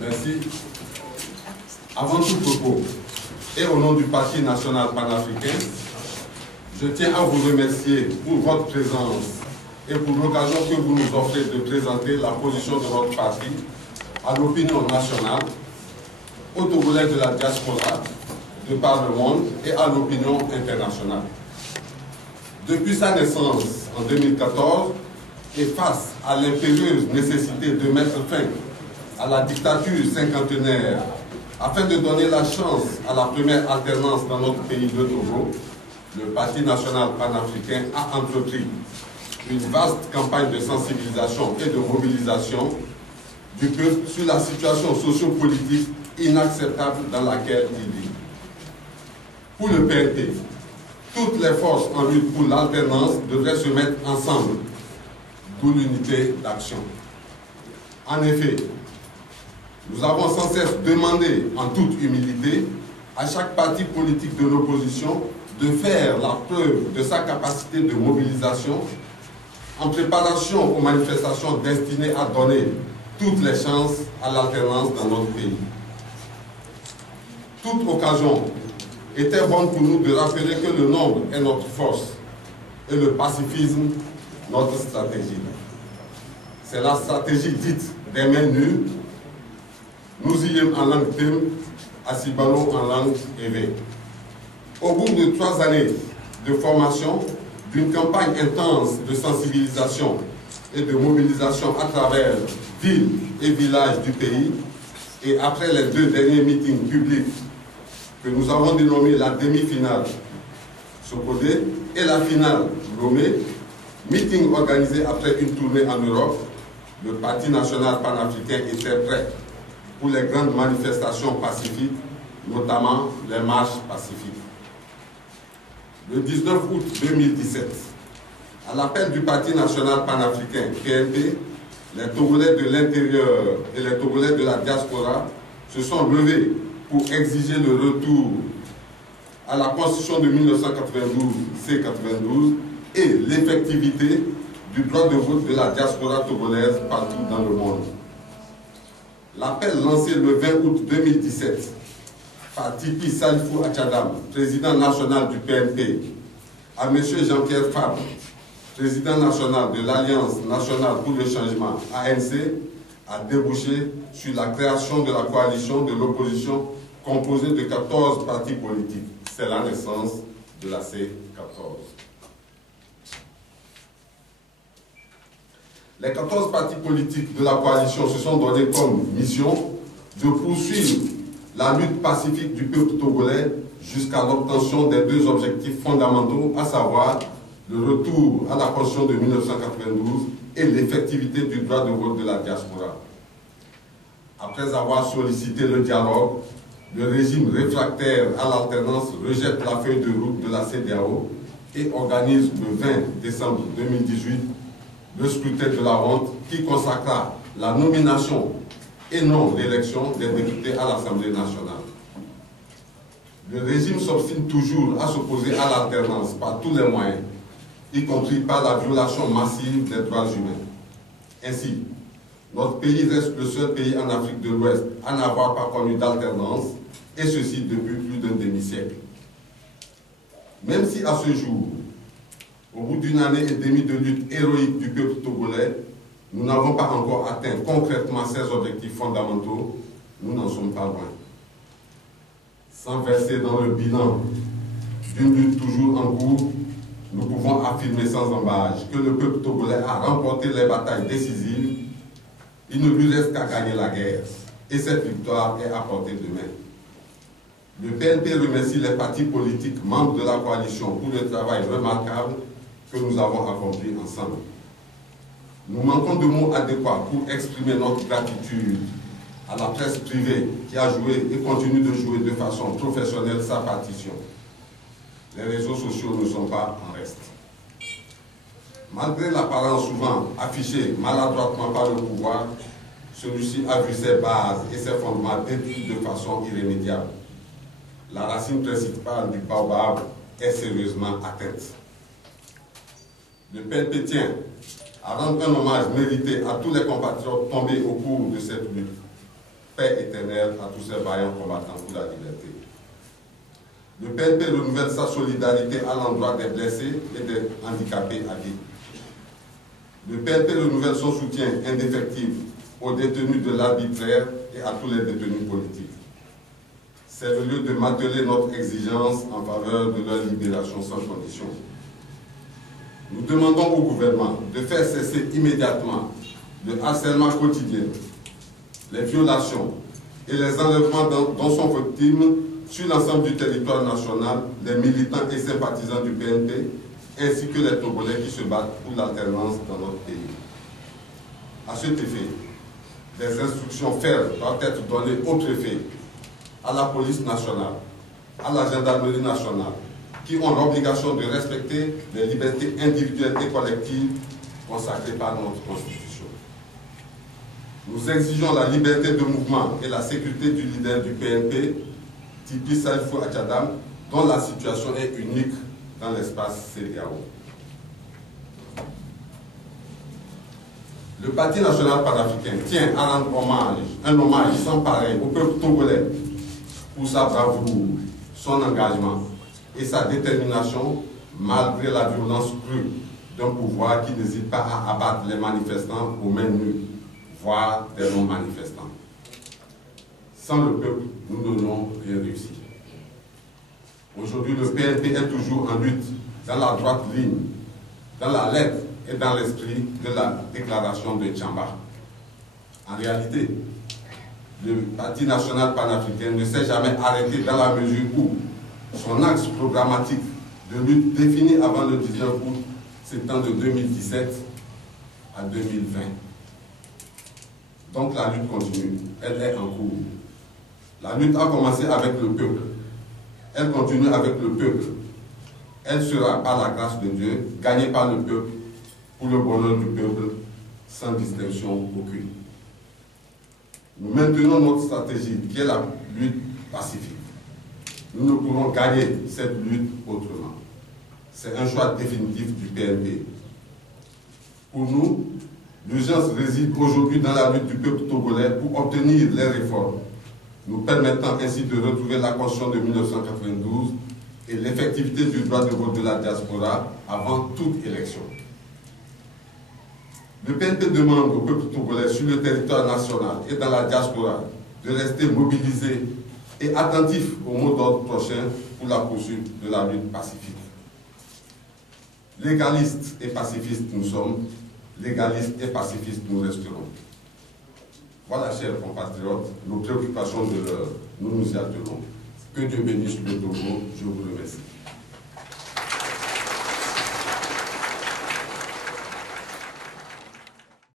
Merci. Avant tout propos, et au nom du Parti national panafricain, je tiens à vous remercier pour votre présence et pour l'occasion que vous nous offrez de présenter la position de votre parti à l'opinion nationale, aux Togolais de la diaspora, de par le monde et à l'opinion internationale. Depuis sa naissance en 2014, et face à l'impérieuse nécessité de mettre fin à la dictature cinquantenaire afin de donner la chance à la première alternance dans notre pays de Togo, le Parti national panafricain a entrepris une vaste campagne de sensibilisation et de mobilisation du peuple sur la situation sociopolitique inacceptable dans laquelle il vit. Pour le PNP, toutes les forces en lutte pour l'alternance devraient se mettre ensemble, d'où l'unité d'action. En effet, nous avons sans cesse demandé en toute humilité à chaque parti politique de l'opposition de faire la preuve de sa capacité de mobilisation en préparation aux manifestations destinées à donner toutes les chances à l'alternance dans notre pays. Toute occasion était bonne pour nous de rappeler que le nombre est notre force et le pacifisme notre stratégie. C'est la stratégie dite des mains nues, nous y sommes en langue thème, à Sibalo en langue éveillée. Au bout de 3 années de formation, d'une campagne intense de sensibilisation et de mobilisation à travers villes et villages du pays, et après les 2 derniers meetings publics que nous avons dénommés la demi-finale Sokode et la finale Lomé, meeting organisé après une tournée en Europe, le Parti national panafricain était prêt pour les grandes manifestations pacifiques, notamment les marches pacifiques. Le 19 août 2017, à l'appel du Parti national panafricain, PNP, les Togolais de l'intérieur et les Togolais de la diaspora se sont levés pour exiger le retour à la Constitution de 1992, C92, et l'effectivité du droit de vote de la diaspora togolaise partout dans le monde. L'appel lancé le 20 août 2017 par Tipi Salifou Achadam, président national du PNP, à M. Jean-Pierre Fabre, président national de l'Alliance nationale pour le changement, ANC, a débouché sur la création de la coalition de l'opposition composée de 14 partis politiques. C'est la naissance de la C14. Les 14 partis politiques de la coalition se sont donnés comme mission de poursuivre la lutte pacifique du peuple togolais jusqu'à l'obtention des 2 objectifs fondamentaux, à savoir le retour à la Constitution de 1992 et l'effectivité du droit de vote de la diaspora. Après avoir sollicité le dialogue, le régime réfractaire à l'alternance rejette la feuille de route de la CEDEAO et organise le 20 décembre 2018 le scrutin de la honte qui consacra la nomination et non l'élection des députés à l'Assemblée nationale. Le régime s'obstine toujours à s'opposer à l'alternance par tous les moyens, y compris par la violation massive des droits humains. Ainsi, notre pays reste le seul pays en Afrique de l'Ouest à n'avoir pas connu d'alternance, et ceci depuis plus d'un demi-siècle. Même si à ce jour, au bout d'une année et demie de lutte héroïque du peuple togolais, nous n'avons pas encore atteint concrètement ces objectifs fondamentaux, nous n'en sommes pas loin. Sans verser dans le bilan d'une lutte toujours en cours, nous pouvons affirmer sans embâche que le peuple togolais a remporté les batailles décisives. Il ne lui reste qu'à gagner la guerre, et cette victoire est à portée de main. Le PNP remercie les partis politiques membres de la coalition pour le travail remarquable que nous avons accompli ensemble. Nous manquons de mots adéquats pour exprimer notre gratitude à la presse privée qui a joué et continue de jouer de façon professionnelle sa partition. Les réseaux sociaux ne sont pas en reste. Malgré l'apparence souvent affichée maladroitement par le pouvoir, celui-ci a vu ses bases et ses fondements détruits de façon irrémédiable. La racine principale du baobab est sérieusement atteinte. Le PNP tient à rendre un hommage mérité à tous les compatriotes tombés au cours de cette lutte. paix éternelle à tous ces vaillants combattants pour la liberté. Le PNP renouvelle sa solidarité à l'endroit des blessés et des handicapés à vie. Le PNP renouvelle son soutien indéfectible aux détenus de l'arbitraire et à tous les détenus politiques. C'est le lieu de marteler notre exigence en faveur de leur libération sans condition. Nous demandons au gouvernement de faire cesser immédiatement le harcèlement quotidien, les violations et les enlèvements dont sont victimes sur l'ensemble du territoire national les militants et sympathisants du PNP ainsi que les Togolais qui se battent pour l'alternance dans notre pays. À cet effet, des instructions fermes doivent être données au préfet, à la police nationale, à la gendarmerie nationale, qui ont l'obligation de respecter les libertés individuelles et collectives consacrées par notre Constitution. Nous exigeons la liberté de mouvement et la sécurité du leader du PNP, Tipi Salifou Atchadam, dont la situation est unique dans l'espace CEDEAO. Le Parti national panafricain tient à rendre un hommage sans pareil au peuple togolais pour sa bravoure, son engagement et sa détermination malgré la violence crue d'un pouvoir qui n'hésite pas à abattre les manifestants aux mains nues, voire des non-manifestants. Sans le peuple, nous n'aurions rien réussi. Aujourd'hui, le PNP est toujours en lutte dans la droite ligne, dans la lettre et dans l'esprit de la déclaration de Tchamba. En réalité, le Parti national panafricain ne s'est jamais arrêté dans la mesure où son axe programmatique de lutte défini avant le 19 août s'étend de 2017 à 2020. Donc la lutte continue, elle est en cours. La lutte a commencé avec le peuple, elle continue avec le peuple. Elle sera, par la grâce de Dieu, gagnée par le peuple, pour le bonheur du peuple, sans distinction aucune. Nous maintenons notre stratégie, qui est la lutte pacifique. Nous ne pourrons gagner cette lutte autrement. C'est un choix définitif du PNP. Pour nous, l'urgence réside aujourd'hui dans la lutte du peuple togolais pour obtenir les réformes, nous permettant ainsi de retrouver la Constitution de 1992 et l'effectivité du droit de vote de la diaspora avant toute élection. Le PNP demande au peuple togolais sur le territoire national et dans la diaspora de rester mobilisé et attentif au mot d'ordre prochain pour la poursuite de la lutte pacifique. Légalistes et pacifistes nous sommes, légalistes et pacifistes nous resterons. Voilà, chers compatriotes, nos préoccupations de l'heure, nous nous y attelons. Que Dieu bénisse le Togo, je vous remercie.